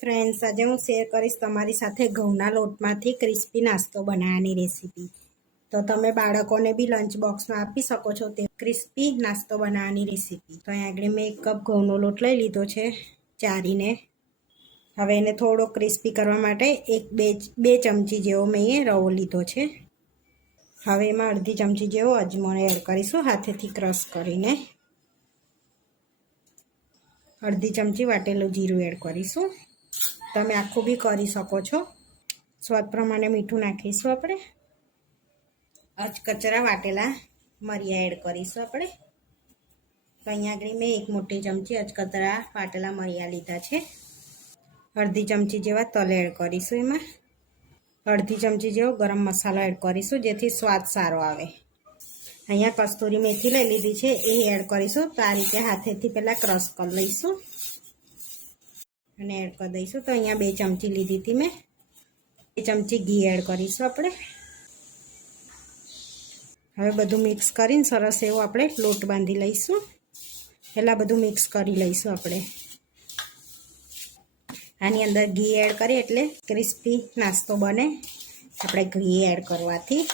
Friends, આજે હું share કરીશ તમારી સાથે ઘઉંના લોટમાંથી ક્રિસ્પી નાસ્તો બનાવવાની રેસીપી. તો તમે બાળકોને બી લંચ બોક્સમાં આપી શકો છો તે ક્રિસ્પી નાસ્તો બનાવવાની રેસીપી. તો અહીં આગળ મેં 1 કપ ઘઉંનો લોટ લઈ લીધો છે ચારીને. હવે એને થોડો ક્રિસ્પી કરવા માટે 2 ચમચી જેવો મેં રવો લીધો છે. હવે એમાં અડધી ચમચી જેવો અજમો એડ કરીશું હાથેથી ક્રશ કરીને. અડધી ચમચી વાટેલું જીરું એડ કરીશું. તમે આખું બી કરી શકો છો. સ્વાદ પ્રમાણે મીઠું નાખીશું આપણે. કચરા વાટેલા મરિયા એડ કરીશું આપણે. તો અહીંયા આગળ મેં 1 મોટી ચમચી અચકતરા વાટેલા મરિયા લીધા છે. અડધી ચમચી જેવા તલ એડ કરીશું એમાં. અડધી ચમચી જેવો ગરમ મસાલો એડ કરીશું જેથી સ્વાદ સારો આવે. અહીંયા કસ્તુરી મેથી લઈ લીધી છે એ એડ કરીશું. તો આ રીતે હાથેથી પહેલાં ક્રશ કરી લઈશું અને એડ કરી દઈશું. તો અહીંયા 2 ચમચી લીધી હતી મેં. 2 ચમચી ઘી એડ કરીશું આપણે. હવે બધું મિક્સ કરીને સરસ એવો આપણે લોટ બાંધી લઈશું. પહેલાં બધું મિક્સ કરી લઈશું આપણે. આની અંદર ઘી એડ કરીએ એટલે ક્રિસ્પી નાસ્તો બને આપણે ઘી એડ કરવાથી.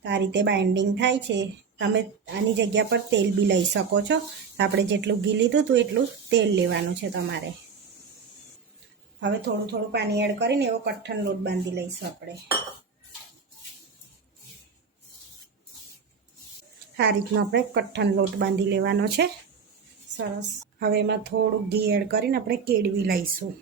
તો આ રીતે બાઇન્ડિંગ થાય છે. તમે આની જગ્યા પર તેલ બી લઈ શકો છો. આપણે જેટલું ઘી લીધું હતું એટલું તેલ લેવાનું છે તમારે. હવે થોડું થોડું પાણી એડ કરીને એવો કઠણ લોટ બાંધી લઈશું આપણે. આ રીતનો આપણે કઠણ લોટ બાંધી લેવાનો છે. સરસ. હવે એમાં થોડું ઘી એડ કરીને આપણે કેળવી લઈશું.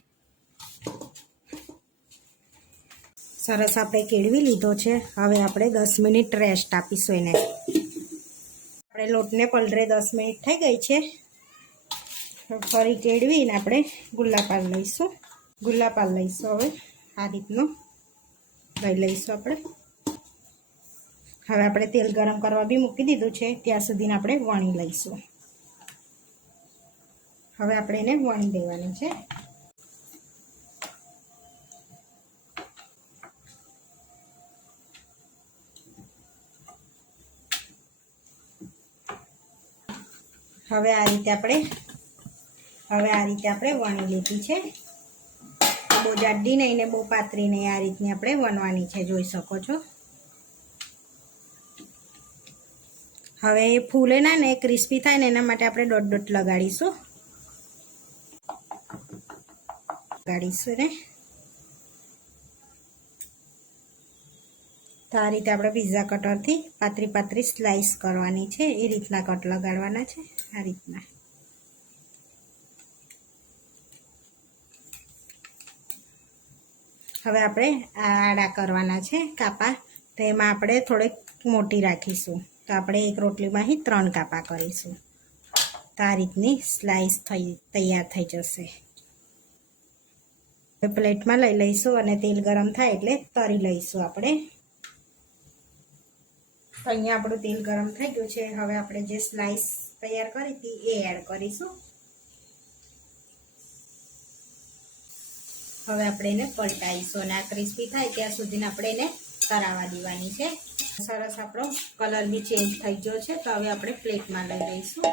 સરસ આપણે કેળવી લીધો છે. હવે આપણે 10 મિનિટ રેસ્ટ આપીશું એને. આપણે લોટને પલળે 10 મિનિટ થઈ ગઈ છે. ફરી કેળવીને આપણે ગુલ્લા પાડી લઈશું. હવે આ રીતનું લઈ લઈશું આપણે. હવે આપણે તેલ ગરમ કરવા બી મૂકી દીધું છે. ત્યાં સુધીને આપણે વણી લઈશું. હવે આપણે એને વણી દેવાનું છે. હવે આ રીતે આપણે વણી લીધી છે. બહુ જાડી નહીં ને બહુ પાતળી નહીં, આ રીતની આપણે વણવાની છે, જોઈ શકો છો. હવે ફૂલે ના ને ક્રિસ્પી થાય ને એના માટે આપણે ડોટ લગાડીશું ને. તો આ રીતે આપણે પિઝા કટરથી પાતળી સ્લાઈસ કરવાની છે. એ રીતના કટ લગાડવાના છે. આ રીતના. હવે આપણે આડા કરવાના છે કાપા. તો એમાં આપણે થોડીક મોટી રાખીશું. તો આપણે 1 રોટલીમાંથી 3 કાપા કરીશું. તો આ રીતની સ્લાઈસ તૈયાર થઈ જશે. હવે પ્લેટમાં લઈ લઈશું અને તેલ ગરમ થાય એટલે તળી લઈશું આપણે. તો અહીંયા આપણું તેલ ગરમ થઈ ગયું છે. હવે આપણે જે સ્લાઈસ તૈયાર કરી હતી એ એડ કરીશું. હવે આપણે એને પલટાઈશું અને આ ક્રિસ્પી થાય ત્યાં સુધીને આપણે એને તળાવવા દેવાની છે. સરસ આપણો કલર બી ચેન્જ થઈ ગયો છે. તો હવે આપણે પ્લેટમાં લઈ લઈશું.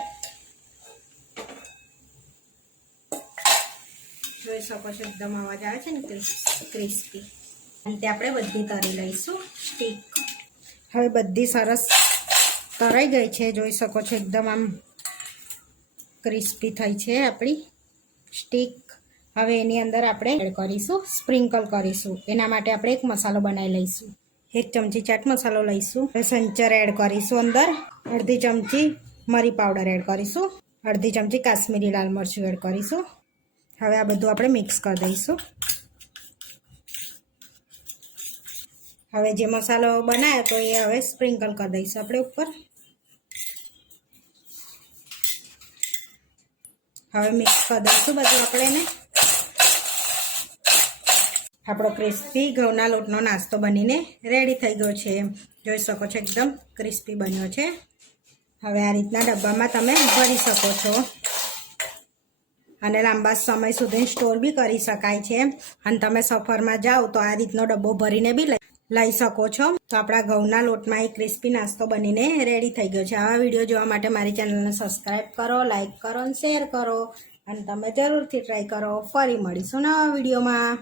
જોઈ શકો છો એકદમ અવાજ આવે છે ને ક્રિસ્પી. રીતે આપણે બધી તળી લઈશું સ્ટીક. હવે બધી સરસ તળાઈ ગઈ છે. જોઈ શકો છો એકદમ આમ ક્રિસ્પી થઈ છે આપણી સ્ટીક. હવે એની અંદર આપણે એડ કરીશું, સ્પ્રિંકલ કરીશું. એના માટે આપણે એક મસાલો બનાવી લઈશું. 1 ચમચી ચાટ મસાલો લઈશું. સંચર એડ કરીશું અંદર. અડધી ચમચી મરી પાવડર એડ કરીશું. અડધી ચમચી કાશ્મીરી લાલ મરચું એડ કરીશું. હવે આ બધું આપણે મિક્સ કરી દઈશું. હવે જે મસાલો બનાવ્યો તો એ હવે સ્પ્રિંકલ કરી દઈશું આપણે ઉપર. હવે મિક્સ કરી દઈશું બધું આપણે એને. આપણો ક્રિસ્પી ઘઉંના લોટનો નાસ્તો બનીને રેડી થઈ ગયો છે. જોઈ શકો છો એકદમ ક્રિસ્પી બન્યો છે. હવે આ રીતના ડબ્બામાં તમે ભરી શકો છો અને લાંબા સમય સુધી સ્ટોર બી કરી શકાય છે. અને તમે સફરમાં જાઓ તો આ રીતનો ડબ્બો ભરીને બી લઈ શકો છો. તો આપણા ઘઉંના લોટમાં એક ક્રિસ્પી નાસ્તો બનીને રેડી થઈ ગયો છે. આવા વિડીયો જોવા માટે મારી ચેનલને સબસ્ક્રાઈબ કરો, લાઈક કરો અને શેર કરો. અને તમે જરૂરથી ટ્રાય કરો. ફરી મળીશું નવા વિડીયોમાં.